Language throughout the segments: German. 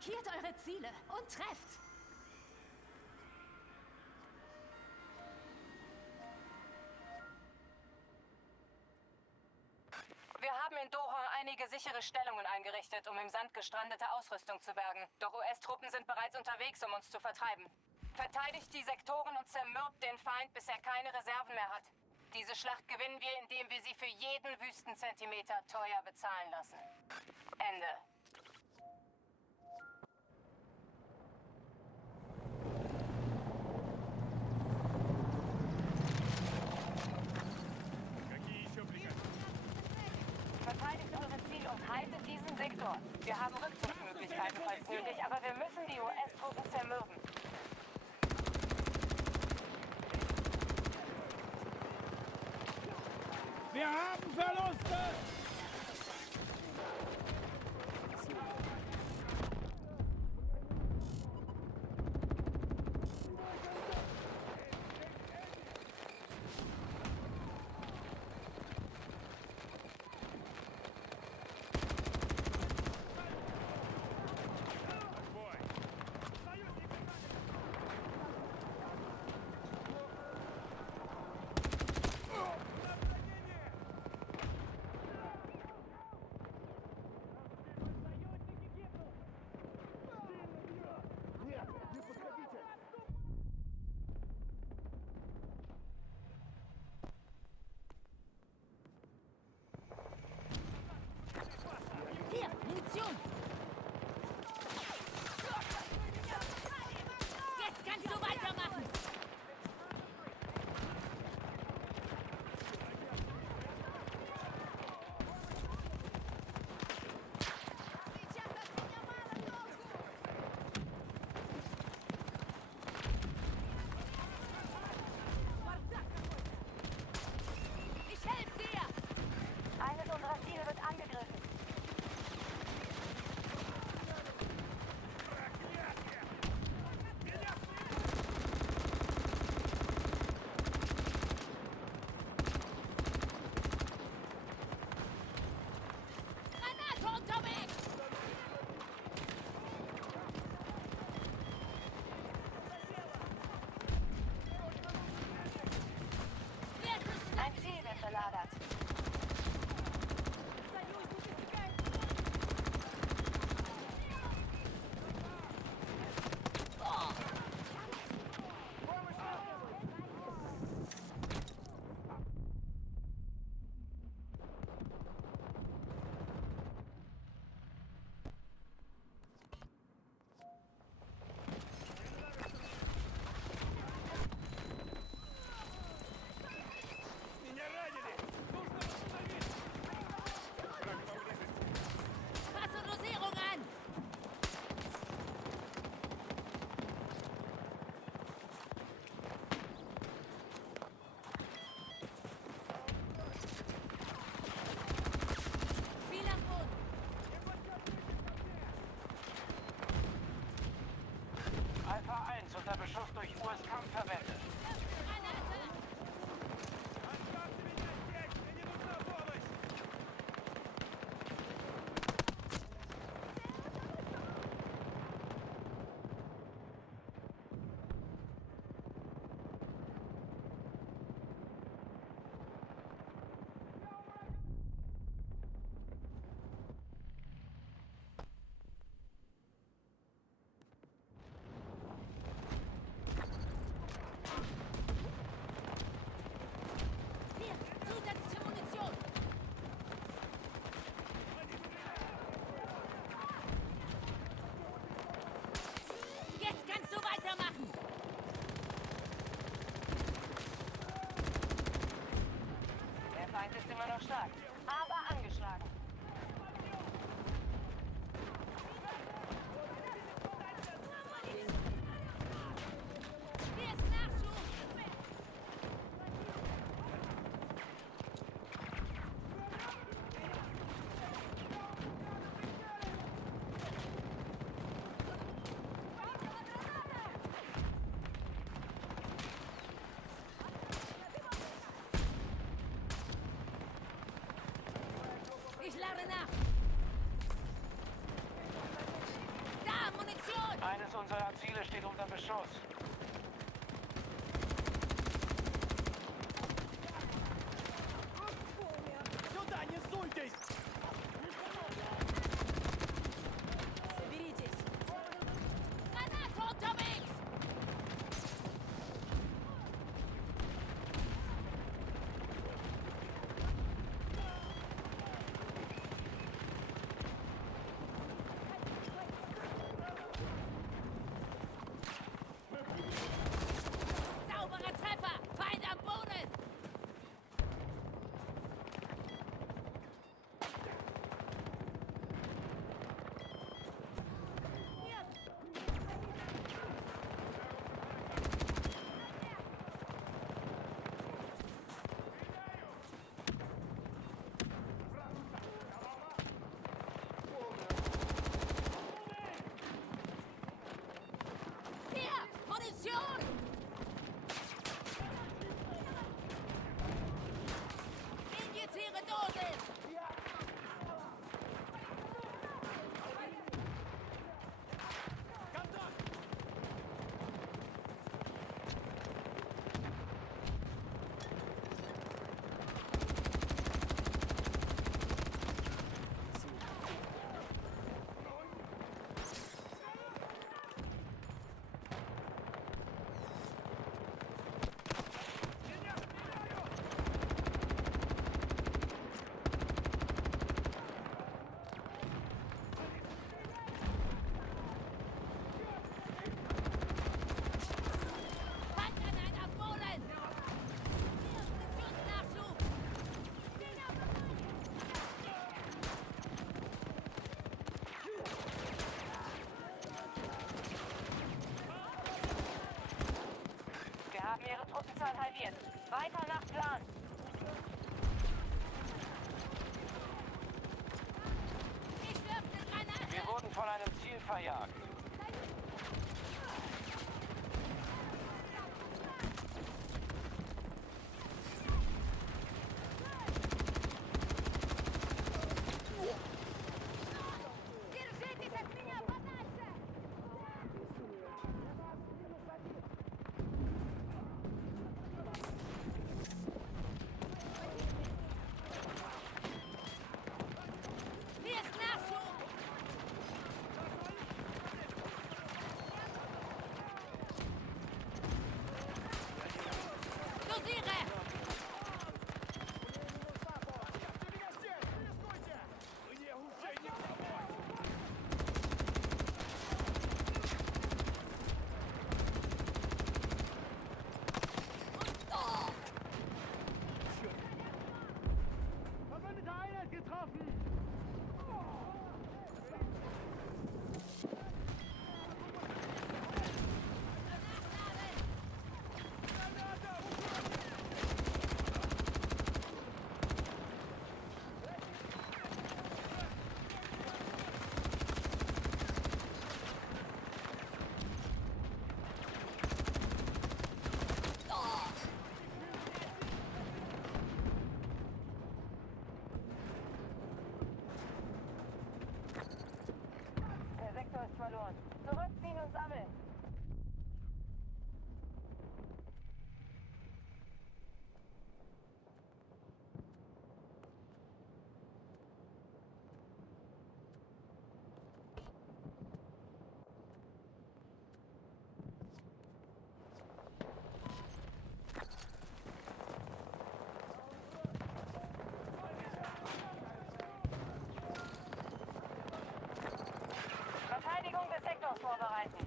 Markiert eure Ziele und trefft! Wir haben in Doha einige sichere Stellungen eingerichtet, um im Sand gestrandete Ausrüstung zu bergen. Doch US-Truppen sind bereits unterwegs, um uns zu vertreiben. Verteidigt die Sektoren und zermürbt den Feind, bis er keine Reserven mehr hat. Diese Schlacht gewinnen wir, indem wir sie für jeden Wüstenzentimeter teuer bezahlen lassen. Ende. Verteidigt eure Ziele und haltet diesen Sektor. Wir haben Rückzugsmöglichkeiten, falls nötig, aber wir müssen die US-Truppen zermürben. Wir haben Verluste! Hier, Munition! Jetzt kannst du weitermachen! Ich helfe dir! Eines unserer Ziele wird angegriffen. Granate unterwegs! Ein Ziel wird belagert. Passe Dosierung an! Ziel am Boden! Alpha 1 unter Beschuss durch US-Kampfverbände. Granate! Eines unserer Ziele steht unter Beschuss. Сюда, не суйтесь! Соберитесь! Granate unterwegs! Sauberer Treffer! Feind am Boden! Hier! Munition! Injiziere Dosen! Feind an einer Boden! Munitionsnachschub! Wir haben ihre Truppenzahl halbiert. Weiter nach Plan. Ich werfe eine Granate! Wir wurden von einem Ziel verjagt. Держитесь от меня подальше! Hier ist Nachschub! Dosiere! Мне уже не помочь! Verwendete Einheit getroffen! Der Sektor ist verloren. Zurückziehen und sammeln. Verteidigung des Sektors vorbereiten.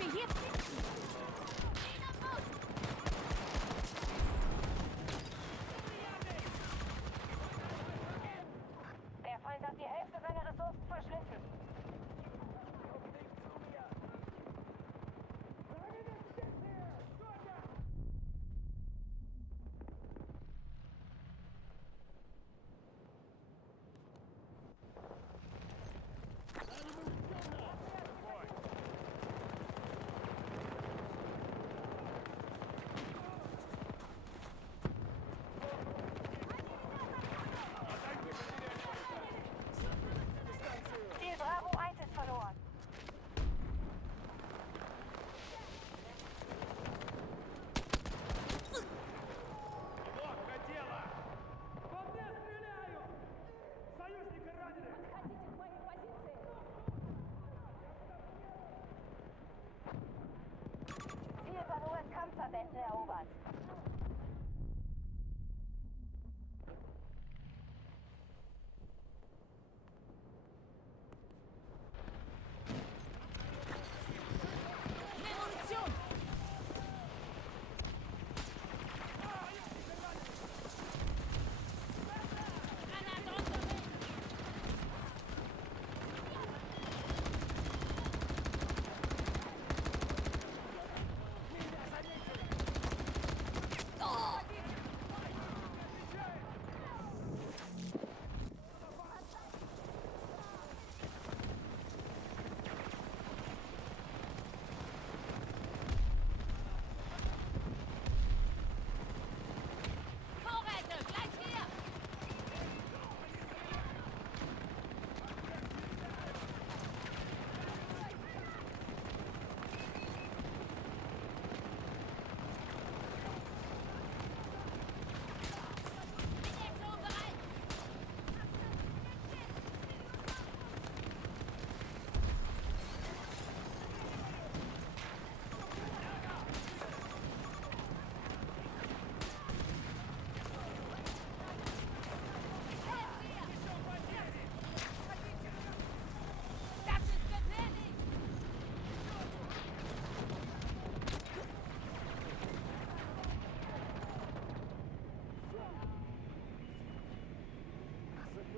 wir hier finden. Der Feind hat die Hälfte seiner Ressourcen verschlissen. Ziel Bravo 1 ist verloren. Плохо дело! По мне стреляют! Союзника ранены! Ziel von US-Kampfverbänden erobert. Mehr Munition! Granate unterwegs! Vorräte, gleich hier! Injektion bereit! Das ist gefährlich!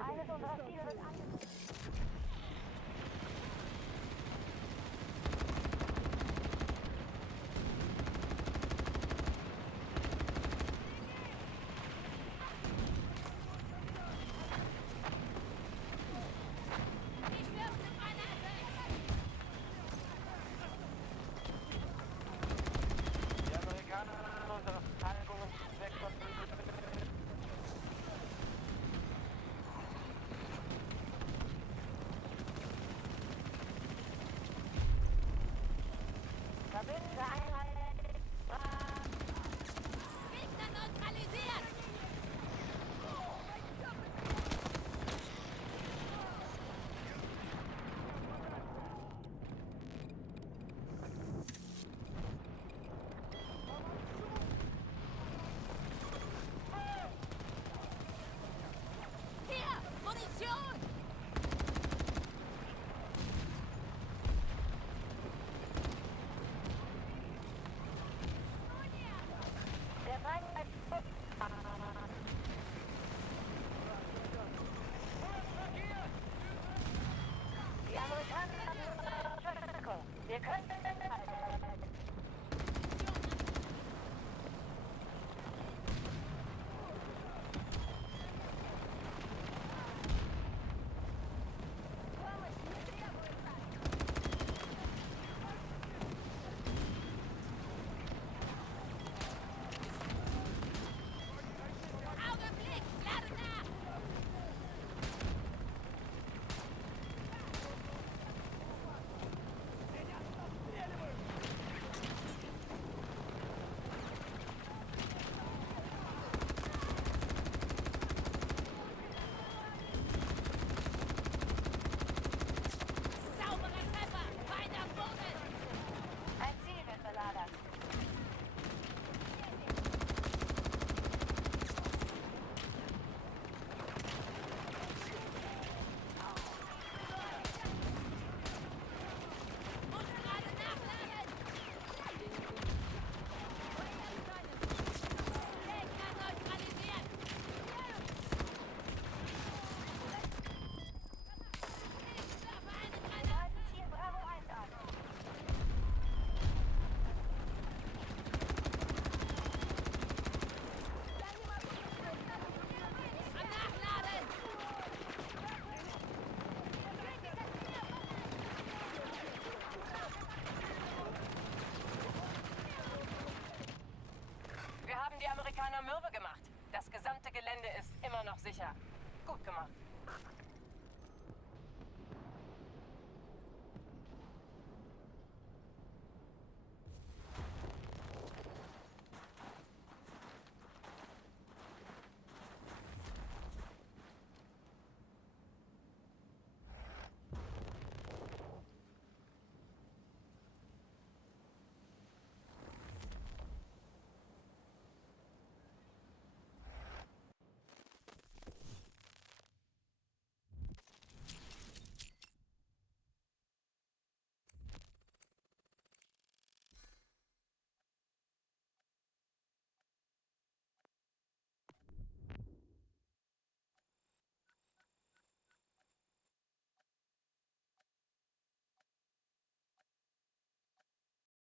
Eines unserer Ziele wird angegriffen. Ich wirf eine Granate! Die Amerikaner haben unsere Verteidigungssektor. Verbündete Einheit. Gegner neutralisiert! Hier! Munition! Der Feind Die Amerikaner haben Verstärkung. Wir können Augenblick! Lade nach! Gut gemacht.